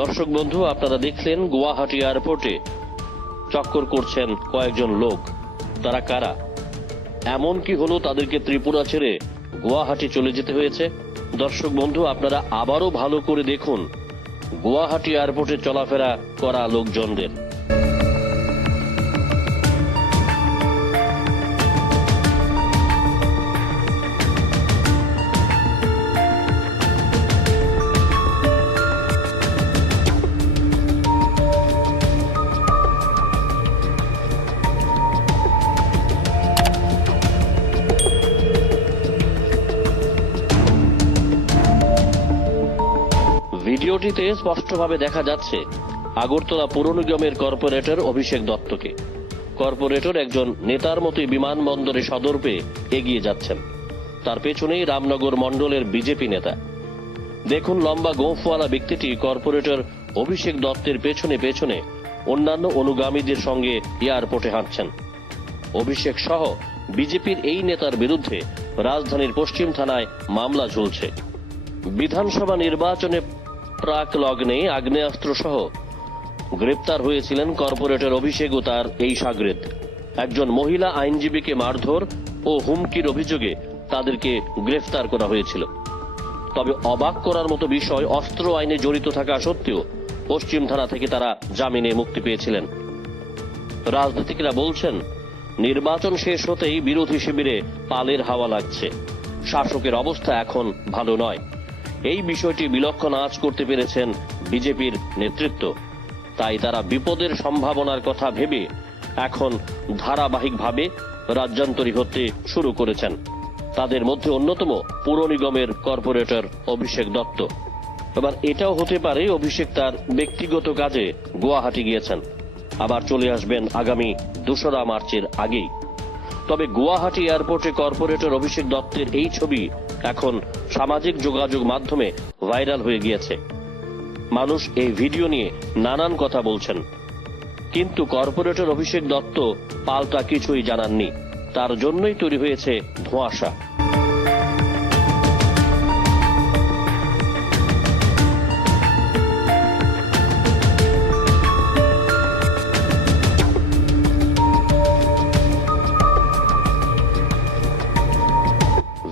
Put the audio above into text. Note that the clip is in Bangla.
দর্শক বন্ধু, আপনারা দেখলেন গুয়াহাটি এয়ারপোর্টে। চক্কর করছেন কয়েকজন লোক। তারা কারা? এমন কি হলো তাদেরকে ত্রিপুরা ছেড়ে গুয়াহাটি চলে যেতে হয়েছে? দর্শক বন্ধু, আপনারা আবারও ভালো করে দেখুন, গুয়াহাটি এয়ারপোর্টে চলাফেরা করা লোকজনদের। ভিডিওটিতে স্পষ্টভাবে দেখা যাচ্ছে আগরতলা পৌর নিগমের কর্পোরেটর অভিষেক দত্তকে। কর্পোরেটর একজন নেতার মতোই বিমানবন্দরে সদর পেয়ে এগিয়ে যাচ্ছেন। তার পেছনেই রামনগর মণ্ডলের বিজেপি নেতা। দেখুন লম্বা গোঁফওয়ালা ব্যক্তিটি কর্পোরেটর অভিষেক দত্তের পেছনে পেছনে অন্যান্য অনুগামীদের সঙ্গে এয়ারপোর্টে হাঁটছেন। অভিষেক সহ বিজেপির এই নেতার বিরুদ্ধে রাজধানীর পশ্চিম থানায় মামলা ঝুলছে। বিধানসভা নির্বাচনে প্রাক লগ্নে আগ্নেয়াস্ত্র সহ গ্রেপ্তার হয়েছিলেন কর্পোরেটর অভিষেক ও তার এই সাগরেদ। একজন মহিলা আইনজীবীকে মারধর ও হুমকির অভিযোগে তাদেরকে গ্রেফতার করা হয়েছিল। তবে অবাক করার মতো বিষয় অস্ত্র আইনে জড়িত থাকা সত্ত্বেও পশ্চিম থানা থেকে তারা জামিনে মুক্তি পেয়েছিলেন। রাজনীতিকরা বলছেন, নির্বাচন শেষ হতেই বিরোধী শিবিরে পালের হাওয়া লাগছে। শাসকের অবস্থা এখন ভালো নয়। এই বিষয়টি বিলক্ষণ আজ করতে পেরেছেন বিজেপির নেতৃত্ব। তাই তারা বিপদের সম্ভাবনার কথা ভেবে এখন ধারাবাহিকভাবে রাজ্যান্তরী হতে শুরু করেছেন। তাদের মধ্যে অন্যতম পুর নিগমের কর্পোরেটর অভিষেক দত্ত। এবার এটাও হতে পারে অভিষেক তার ব্যক্তিগত কাজে গুয়াহাটি গিয়েছেন। আবার চলে আসবেন আগামী দোসরা মার্চের আগেই। তবে গুয়াহাটি এয়ারপোর্টে কর্পোরেটর অভিষেক দত্তের এই ছবি এখন সামাজিক যোগাযোগ মাধ্যমে ভাইরাল হয়ে গিয়েছে। মানুষ এই ভিডিও নিয়ে নানান কথা বলছেন। কিন্তু কর্পোরেটর অভিষেক দত্ত পাল্টা কিছুই জানাননি। তার জন্যই তৈরি হয়েছে ধোঁয়াশা।